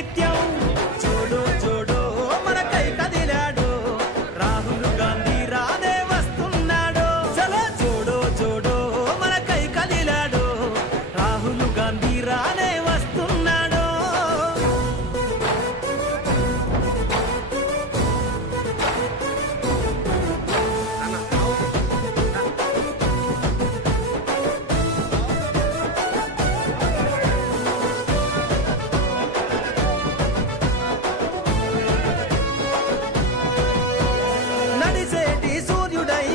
నిత్యం చూడు చూడు మనకై కదిలాడు రాహుల్ గాంధీ రానే వస్తున్నాడు చలో చూడు చూడు మనకై కదిలాడు రాహుల్ గాంధీ రానే వస్తున్నాడు నడిసేటి సూర్యుడై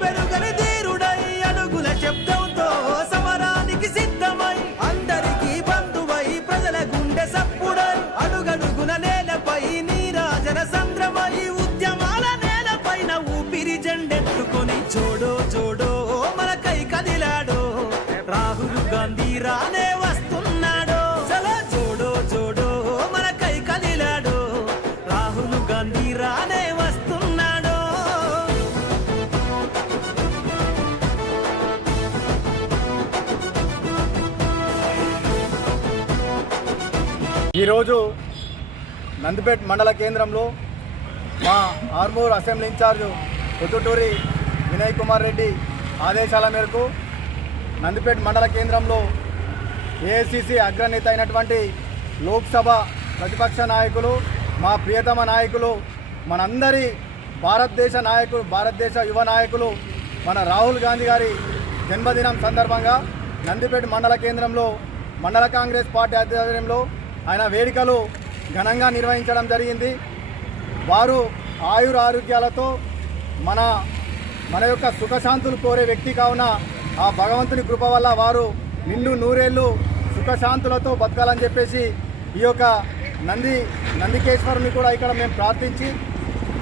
పెరుగని ధీరుడై అడుగుల శబ్దంతో సమరానికి సిద్ధమై అందరికీ బంధువై ప్రజల గుండె సప్పుడై అడుగడుగున నేలపై నీరాజన సంద్రమై ఉద్యమాల నేలపైన ఊపిరి జెండెత్తుకొని చూడో చూడో మనకై కదిలాడు రాహుల్ గాంధీ రానే వస్తున్నాడు చలో చూడో చూడో మనకై కదిలాడు రాహుల్ గాంధీ రానే వస్తున్నాడు ఈరోజు నందిపేట మండల కేంద్రంలో మా ఆర్మూర్ అసెంబ్లీ ఇన్ఛార్జ్ పొద్దుటూరి వినయ్ కుమార్ రెడ్డి ఆదేశాల మేరకు నందిపేట మండల కేంద్రంలో ఏఐసిసి అగ్రనేత అయినటువంటి లోక్సభ ప్రతిపక్ష నాయకులు మా ప్రియతమ నాయకులు మనందరి భారతదేశ యువ నాయకులు మన రాహుల్ గాంధీ గారి జన్మదినం సందర్భంగా నందిపేట మండల కేంద్రంలో మండల కాంగ్రెస్ పార్టీ ఆధ్వర్యంలో ఆయన వేడుకలు ఘనంగా నిర్వహించడం జరిగింది. వారు ఆయురారోగ్యాలతో మన యొక్క సుఖశాంతులు కోరే వ్యక్తి కావున ఆ భగవంతుని కృప వల్ల వారు నిండు నూరేళ్ళు సుఖశాంతులతో బతకాలని చెప్పేసి ఈ యొక్క నందికేశ్వరుని కూడా ఇక్కడ మేము ప్రార్థించి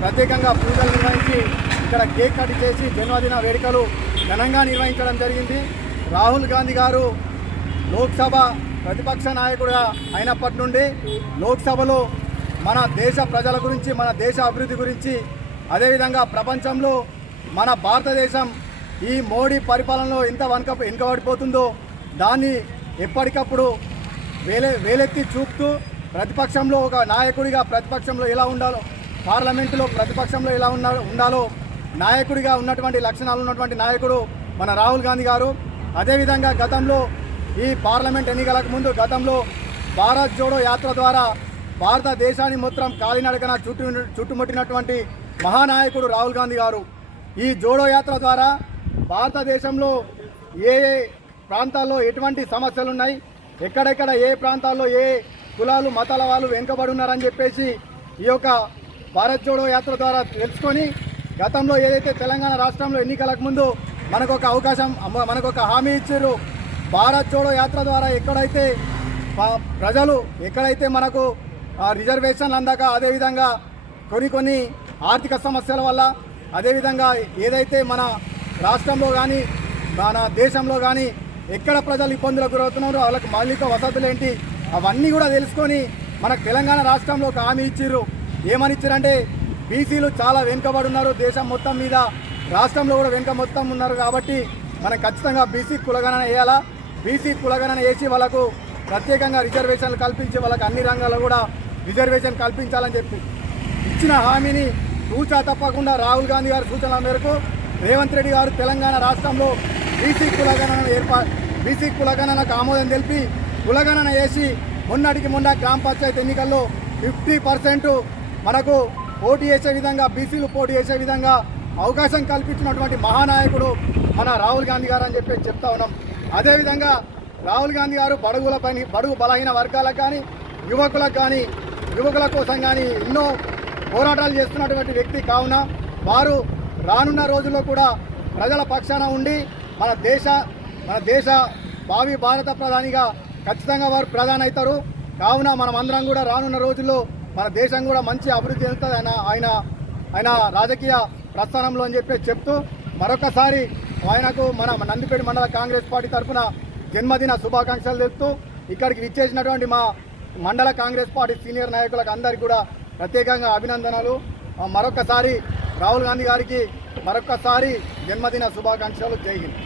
ప్రత్యేకంగా పూజలు నిర్వహించి ఇక్కడ కేక్ కట్ చేసి జన్మదిన వేడుకలు ఘనంగా నిర్వహించడం జరిగింది. రాహుల్ గాంధీ గారు లోక్సభ ప్రతిపక్ష నాయకుడిగా అయినప్పటి నుండి లోక్సభలో మన దేశ ప్రజల గురించి మన దేశ అభివృద్ధి గురించి అదేవిధంగా ప్రపంచంలో మన భారతదేశం ఈ మోడీ పరిపాలనలో ఎంత వెనుకబడిపోతుందో దాన్ని ఎప్పటికప్పుడు వేలెత్తి చూపుతూ ప్రతిపక్షంలో ఒక నాయకుడిగా ప్రతిపక్షంలో ఎలా ఉండాలో పార్లమెంటులో ప్రతిపక్షంలో ఎలా ఉండాలో నాయకుడిగా ఉన్నటువంటి లక్షణాలు ఉన్నటువంటి నాయకుడు మన రాహుల్ గాంధీ గారు. అదేవిధంగా గతంలో ఈ పార్లమెంట్ ఎన్నికలకు ముందు గతంలో భారత్ జోడో యాత్ర ద్వారా భారతదేశాన్ని మొత్తం కాలినడకన చుట్టుముట్టినటువంటి మహానాయకుడు రాహుల్ గాంధీ గారు. ఈ జోడో యాత్ర ద్వారా భారతదేశంలో ఏ ప్రాంతాల్లో ఎటువంటి సమస్యలు ఉన్నాయి, ఎక్కడెక్కడ ఏ ప్రాంతాల్లో ఏ కులాలు మతాల వాళ్ళు వెనుకబడి ఉన్నారని చెప్పేసి ఈ యొక్క భారత్ జోడో యాత్ర ద్వారా తెలుసుకొని గతంలో ఏదైతే తెలంగాణ రాష్ట్రంలో ఎన్నికలకు ముందు మనకొక హామీ ఇచ్చారు. భారత్ జోడో యాత్ర ద్వారా ఎక్కడైతే మనకు రిజర్వేషన్లు అందాక అదేవిధంగా కొన్ని ఆర్థిక సమస్యల వల్ల అదేవిధంగా ఏదైతే మన రాష్ట్రంలో కానీ మన దేశంలో కానీ ఎక్కడ ప్రజలు ఇబ్బందులకు గురవుతున్నారో వాళ్ళకి మౌలిక వసతులు ఏంటి అవన్నీ కూడా తెలుసుకొని మనకు తెలంగాణ రాష్ట్రంలో ఒక హామీ ఇచ్చిర్రు. ఏమని ఇచ్చారంటే బీసీలు చాలా వెనుకబడి ఉన్నారు దేశం మొత్తం మీద, రాష్ట్రంలో కూడా వెనుక మొత్తం ఉన్నారు కాబట్టి మనం ఖచ్చితంగా బీసీ కులగణన వేయాలా, బీసీ కులగణన వేసి వాళ్ళకు ప్రత్యేకంగా రిజర్వేషన్లు కల్పించి వాళ్ళకి అన్ని రంగాల్లో కూడా రిజర్వేషన్ కల్పించాలని చెప్పి ఇచ్చిన హామీని తూచా తప్పకుండా రాహుల్ గాంధీ గారి సూచనల మేరకు రేవంత్ రెడ్డి గారు తెలంగాణ రాష్ట్రంలో బీసీ కులగణనకు ఆమోదం తెలిపి కులగణన వేసి మొన్న గ్రామ పంచాయతీ ఎన్నికల్లో 50% మనకు పోటీ చేసే విధంగా బీసీలు పోటీ చేసే విధంగా అవకాశం కల్పించినటువంటి మహానాయకుడు మన రాహుల్ గాంధీ గారు అని చెప్పి చెప్తా ఉన్నాం. అదేవిధంగా రాహుల్ గాంధీ గారు బడుగు బలహీన వర్గాలకు కానీ యువకుల కోసం కానీ ఎన్నో పోరాటాలు చేస్తున్నటువంటి వ్యక్తి కావున వారు రానున్న రోజుల్లో కూడా ప్రజల పక్షాన ఉండి మన దేశ భావి భారత ప్రధానిగా ఖచ్చితంగా వారు ప్రధాని అవుతారు. కావున మనమందరం కూడా రానున్న రోజుల్లో మన దేశం కూడా మంచి అభివృద్ధి చెందుతుంది ఆయన రాజకీయ ప్రస్థానంలో అని చెప్పి చెప్తూ మరొకసారి ఆయనకు మన నందిపేట మండల కాంగ్రెస్ పార్టీ తరఫున జన్మదిన శుభాకాంక్షలు తెలుపుతూ ఇక్కడికి విచ్చేసినటువంటి మా మండల కాంగ్రెస్ పార్టీ సీనియర్ నాయకులకు అందరికీ కూడా ప్రత్యేకంగా అభినందనలు. మరొకసారి రాహుల్ గాంధీ గారికి మరొకసారి జన్మదిన శుభాకాంక్షలు. జై హింద్.